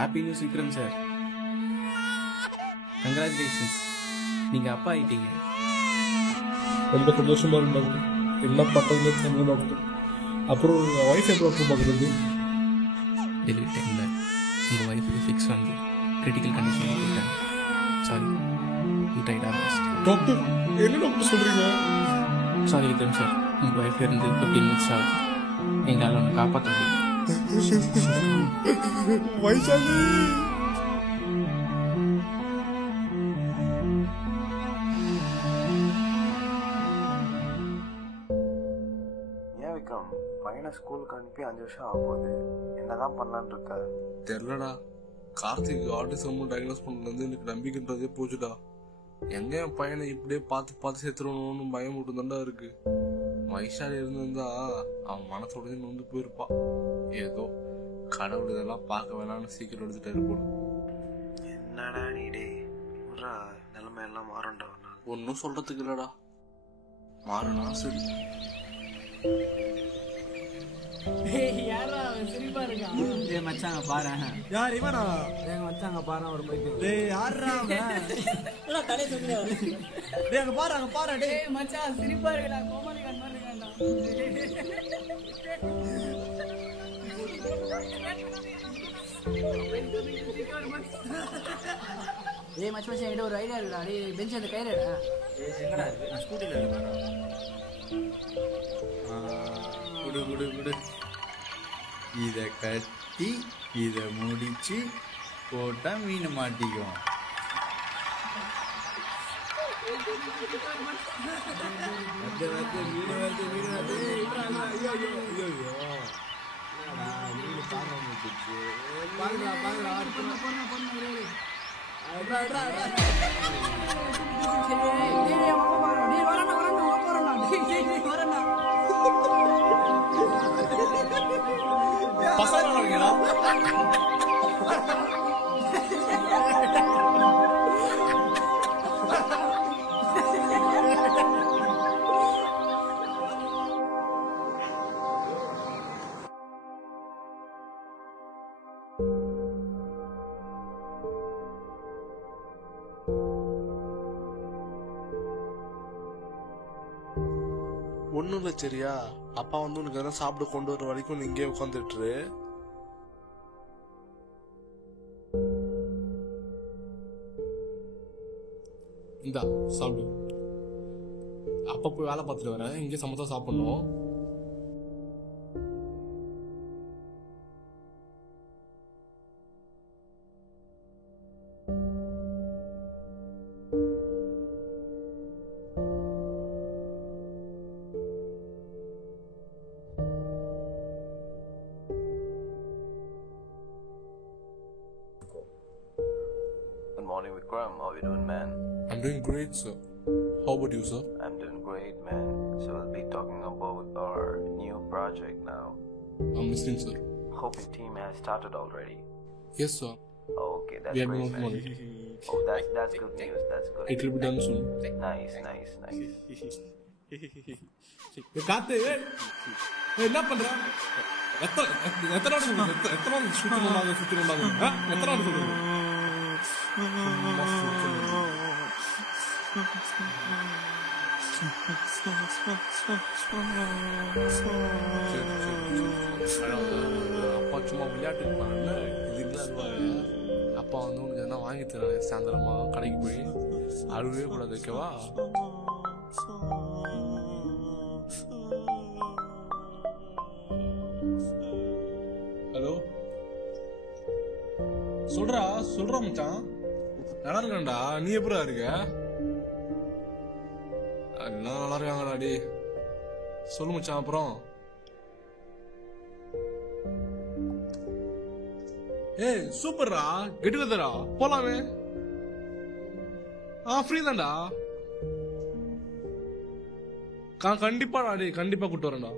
Happy news Vikram sir, congratulations, நீங்கள் அப்பா ஆகிட்டீங்க. ரொம்ப சந்தோஷமா இருந்தாங்க. என்ன பண்ணுறதுன்னு தெரியல டாக்டர். அப்புறம் எங்கள் ஒய்ஃப் எப்படி டாக்டர் பார்க்குறது? டெலிவரி டைமில் உங்கள் ஒய்ஃபுக்கு ஃபிக்ஸ் வந்து கிரிட்டிக்கல் கண்டிஷன் போயிட்டாங்க. Sorry, you tried your best. Doctor என்ன டாக்டர் சொல்கிறீங்க? சாரி விக்ரம் சார், உங்கள் ஒய்ஃப் இருந்து 15 மினிட்ஸ் ஆகுது. எங்களால் ஒன்று காப்பாற்ற முடியும். வைசாலி ஏன் விக்ரம் பையனை ஸ்கூலுக்கு அனுப்பி 5 வருஷம் ஆகும்போது என்னதான் பண்ணலான்னு இருக்க? தெரிலடா. கார்த்திக் ஆட்டிசம் டயக்னோஸ் பண்ணது எனக்கு நம்பிக்கைன்றதே போச்சுடா. எங்க என் பையனை இப்படியே பார்த்து சேர்த்துடணும்னு பயம் மட்டும்தான்டா இருக்கு. வைஷாலி இருந்திருந்தா அவன் மனசோட நொந்து போயிருப்பா. ஏதோ கடவுள் இதெல்லாம் பார்க்க வேணாம்னு சீக்கிரம் எடுத்துட்டு இருப்போம். என்னடா நீடே ஒரு நிலைமை எல்லாம் மாறண்டா. ஒன்னும் சொல்றதுக்கு இல்லடா, மாறினா சரி. சிரிப்பா இருக்கான். டேய் மச்சாங்க பாரு. யார் இவனா? எங்க மச்சாங்க பாரு ஒரு பைக்கு. டேய் யாரா அவன்? எடா தலை சொல்லுடா. டேய் அங்க பாரு டேய் மச்சான் சிரிப்பா இருக்குடா. கோமாளி கண் மாதிரி இருக்கான்டா. டேய் மச்சான் என்கிட்ட ஒரு ஐடியா இருக்குடா. டேய் பெஞ்ச் அந்த கையிலடா. எங்கடா இருக்கு? நான் ஸ்கூட்டில இருக்கேன். குடு இதை கட்டி இதை முடிச்சு போட்டா மீன் மாட்டிக்கும். ஒன்னும் இல்ல சரியா? அப்பா வந்து உனக்கு எதனா சாப்பிட கொண்டு வர வரைக்கும் நீ இங்கே உட்காந்துட்டு இந்தா சாப்பிடு. அப்பா போய் வேலை பார்த்துட்டு வர, இங்கே சமத்தா சாப்பிடணும். Good morning Vikram, how are you doing man? I'm doing great sir. How about you sir? I'm doing great man. So we'll be talking about our new project now. I'm listening sir. Hope your team has started already. Yes sir. Okay, that's We are great moving man. on. Oh, that's good news, that's good. It will be done soon. Nice. காத்து என்ன பண்ற? எத்தனை சொல்றது? அப்பா சும்மா விளையாட்டுக்கு போனால இது இல்லாத அப்பா வந்து உனக்கு எதனா வாங்கி தரேன். சாயந்தரமா கடைக்கு போய் அழுவே கூடாது, ஓகேவா? ஹலோ, சொல்றா மச்சான். நல்லா இருக்கேன்டா, நீ எப்படா இருக்க? எல்லாம் நல்லா இருக்காங்கடா. டி சொல்லு மச்சான். அப்புறம் ஏய் சூப்பர்ரா, கெட் டுகெதரா போலாமே. ஃப்ரீ தான்டா. கண்டிப்பாடா டே, கண்டிப்பா கூட்டு வரேன்டா.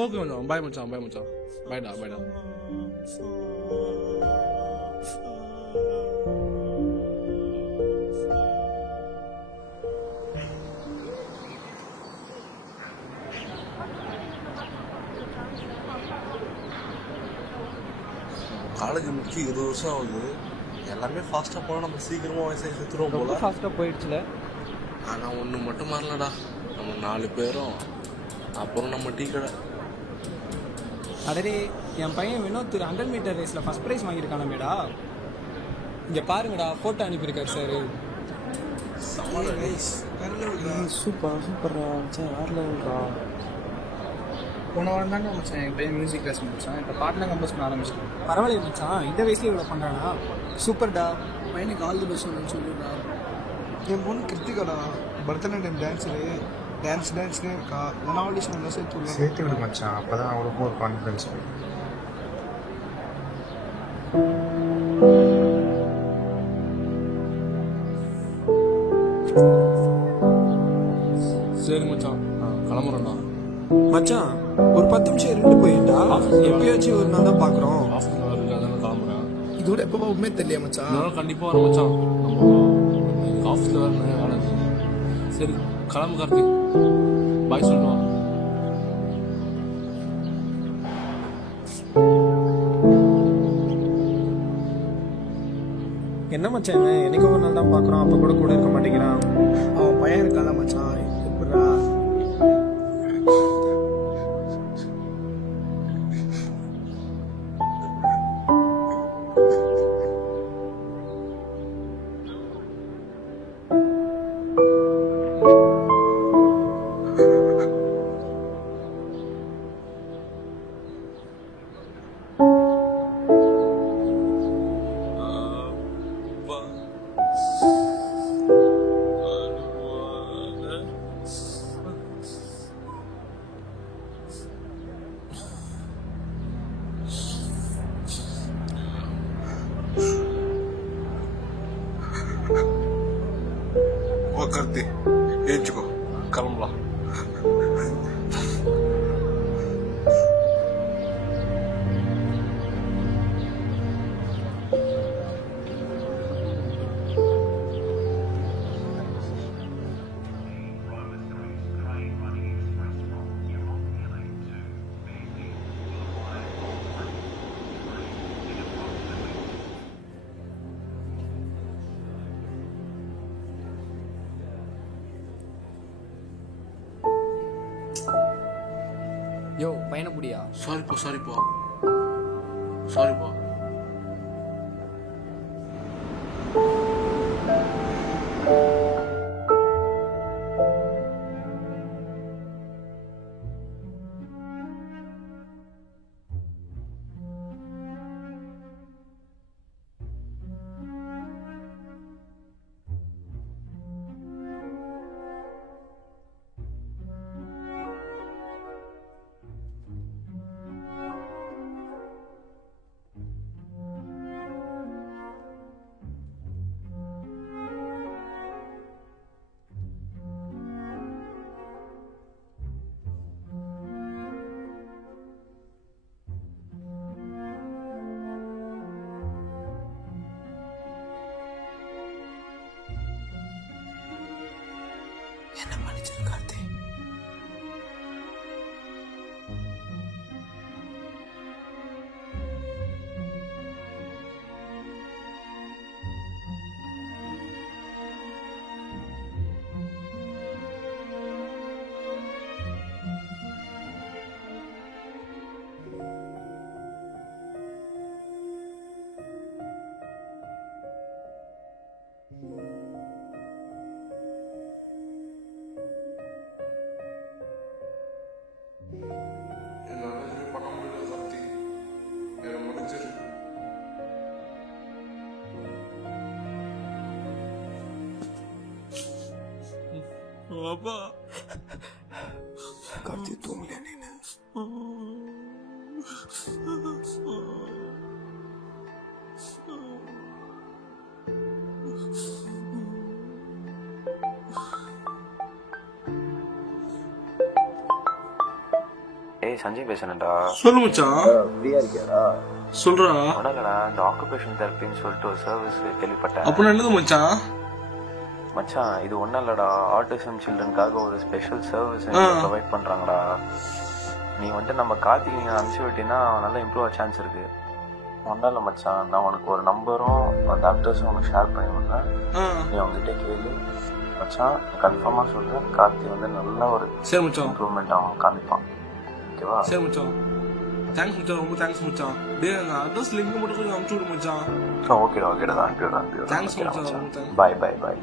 ஓகே மச்சான், பாய் மச்சான், பாய்டா. காலேஜ் முடிச்சு 20 வருஷம் ஆகுது. எல்லாமே ஃபாஸ்ட்டாக போனால் நம்ம சீக்கிரமாக வயசாகி செத்துருவோம் போல. ஃபாஸ்ட்டாக போயிடுச்சுல. ஆனால் ஒன்று மட்டும் மாறலடா, நம்ம 4 பேரும் அப்புறம் நம்ம டீ கடை. அடரே, என் பையன் வினோத் 100 மீட்டர் ரேஸில் ஃபஸ்ட் ப்ரைஸ் வாங்கியிருக்கானமேடா. இங்கே பாருங்கடா, ஃபோட்டோ அனுப்பியிருக்காரு சார். சூப்பர் சூப்பர்ரா மச்சான், வேற லெவல்ரா. போன வாரம் தானே மச்சான் என் பையன் மியூசிக் கிளாஸ் முடிச்சான். இப்போ பாட்டெலாம் கம்போஸ் பண்ண ஆரம்பிச்சிட்டேன். பரவாயில்ல மச்சான், இந்த வயசுலேயே இவ்வளோ பண்ணுறானா, சூப்பர்டா. பையனுக்கு ஆல் தி பெஸ்ட் ஒன்று சொல்லிடுறா. என் பொண்ணு கிருத்திகாடா, பரதநாட்டியம் டான்ஸரு, டான்ஸ்லேயே இருக்கா. எதனா ஆடிஷன் வந்தால் சேர்த்து விடு மச்சான், அப்போ தான் அவளுக்கும் ஒரு கான்ஃபிடன்ஸ் வரும். சரி மச்சான், கிளம்புறேன்டா. மச்சான் ஒரு 10 நிமிஷம் இருந்து போயிட்டா, எப்பயாச்சும் ஒரு நாள் தான் பார்க்குறோம். ஆஃப்டர்நூன் வரைக்கும் அதான் கிளம்புறேன். இதோட எப்போ உண்மையே தெரியல மச்சான். அதனால கண்டிப்பாக வர மச்சான். நம்ம எனக்கு ஆஃபீஸில் வேறு நிறைய வேலை இருக்கு. சரி கிளம்பு கார்த்திக், பாய் சொல்லிட்டு வா. என்ன மச்சான், என்னைக்கு ஒரு நாள் தான் பார்க்குறோம், அப்போ கூட இருக்க மாட்டேங்கிறான். அவன் பையன் இருக்காத மச்சான், எப்படிடா? கார்த்தி ஏச்சுக்கோ, கிளம்பலாம். யோ பையனை புடியா. சாரிப்பா. சாரிப்பா. என்ன மன்னிச்சிரு கார்த்தி. அப்பா கார்த்தி தூங்கலையா நீனு? ஏய் சஞ்சய் பேசுனேன்டா. சொல்லு மச்சான். ஃப்ரீயா இருக்கியாடா? சொல்றா. உடனடா இந்த ஆக்குபேஷன் தெரப்பின்னு சொல்லிட்டு ஒரு சர்வீஸ் கேள்விப்பட்டேன். அப்படின்னா என்னது மச்சான்? மச்சான் இது ஒன்றும் இல்லடா, ஆட்டிசம் சில்ட்ரனுக்காக ஒரு ஸ்பெஷல் சர்வீஸ் ப்ரொவைட் பண்றாங்கடா. நீ வந்துட்டு நம்ம கார்த்திக் நீங்க அனுப்பிச்சு விட்டீங்கன்னா நல்லா இம்ப்ரூவ் ஆக சான்ஸ் இருக்கு. ஒன்றும் இல்லை மச்சான், நான் உனக்கு ஒரு நம்பரும் அந்த ஆக்டர்ஸும் உனக்கு ஷேர் பண்ணி விடுறேன். நீ அவங்ககிட்ட கேளு மச்சான். கன்ஃபார்மாக சொல்கிறேன், கார்த்தி வந்து நல்ல ஒரு சரி மச்சான், இம்ப்ரூவ்மெண்ட் அவன் காமிப்பான். ஓகேவா? சரி மச்சான், தேங்க்ஸ் மச்சான், ரொம்ப தேங்க்ஸ் மச்சான். டே அந்த அட்ரஸ் லிங்க் மட்டும் கொஞ்சம் அனுப்பிச்சு விடு மச்சான். ஓகேடா ஓகேடா, தான் தேங்க்ஸ் மச்சான். பாய் பாய் பாய்.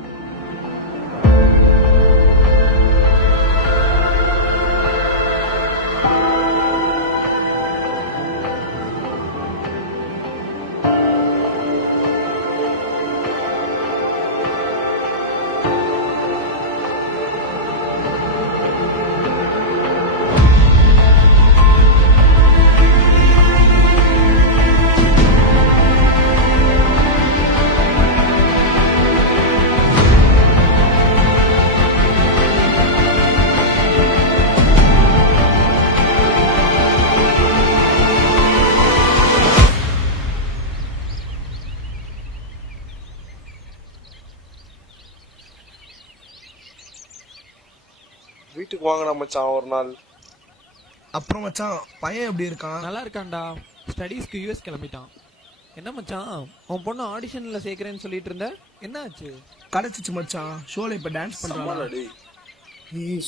வீட்டுக்கு வாங்கடா மச்சான் ஒரு நாள். அப்புறம் மச்சான் பையன் எப்படி இருக்கான்? நல்லா இருக்கான்டா. ஸ்டடீஸ்க்கு யூஎஸ் கிளம்பிட்டான். என்ன மச்சான், உன் பொண்ணு ஆடிஷனில் சேர்க்குறேன்னு சொல்லிட்டு இருந்த, என்ன ஆச்சு? கிடைச்சிச்சு மச்சான், ஷோவில் இப்போ டான்ஸ் பண்ணுறான்.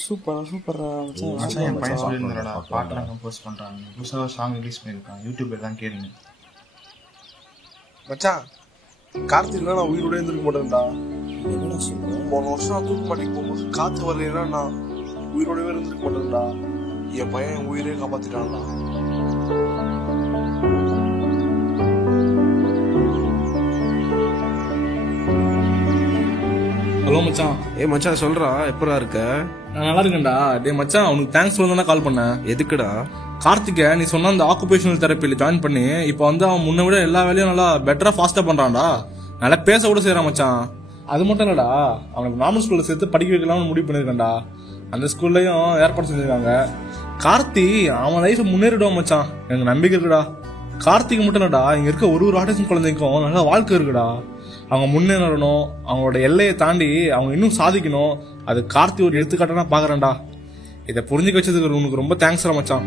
சூப்பரா மச்சான். என் பையன் சொல்லியிருந்தாடா, பாட்டெல்லாம் கம்போஸ் பண்ணுறாங்க, புதுசாக சாங் ரிலீஸ் பண்ணியிருக்கான், யூடியூப்ல தான் கேளுங்க மச்சான். கார்த்திக் நான் உயிரோட இருந்திருக்க மாட்டேன்டா. போன வருஷம் நான் தூக்கு மாட்டிக்கு போகும்போது காத்து வரலைன்னா நான் உயிரோடவே இருந்திருக்க மாட்டேன்டா. என் பையன் என் உயிரே காப்பாத்திட்டான்டா. ஹலோ மச்சான். மச்சான் சொல்றா, எப்படா இருக்க? நான் நல்லா இருக்கேன்டா. டே மச்சான், உனக்கு தேங்க்ஸ் சொல்லணும் தான் கால் பண்ணேன். எதுக்குடா? கார்த்திகை நீ சொன்ன அந்த ஆக்குபேஷனல் தெரப்பியில் ஜாயின் பண்ணி இப்போ வந்து அவன் முன்ன விட எல்லா வேலையும் நல்லா பெட்டரா ஃபாஸ்டா பண்றான்டா. நல்லா பேச கூட செய்யறான் மச்சான். அது மட்டும் இல்லடா, அவனுக்கு நார்மல் ஸ்கூல்ல சேர்த்து படிக்க வைக்கலாம்னு முடிவு பண்ணிருக்கேன்டா. அந்த ஸ்கூல்லையும் ஏற்பாடு செஞ்சிருக்காங்க. கார்த்தி அவன் லைஃப் முன்னேறிடுவான் மச்சான், எனக்கு நம்பிக்கை இருக்குடா. கார்த்திக் மட்டும் இல்லடா, இங்க இருக்க ஒரு ஆர்டிஸ்ட் குழந்தைக்கும் நல்ல வாழ்க்கை இருக்குடா. அவங்க முன்னேறணும், அவங்களோட எல்லையை தாண்டி அவங்க இன்னும் சாதிக்கணும். அது கார்த்தி ஒரு எடுத்துக்காட்டா பாக்குறேன்டா. இதை புரிஞ்சுக்க வச்சதுக்கு உனக்கு ரொம்ப தேங்க்ஸ்டா மச்சான்.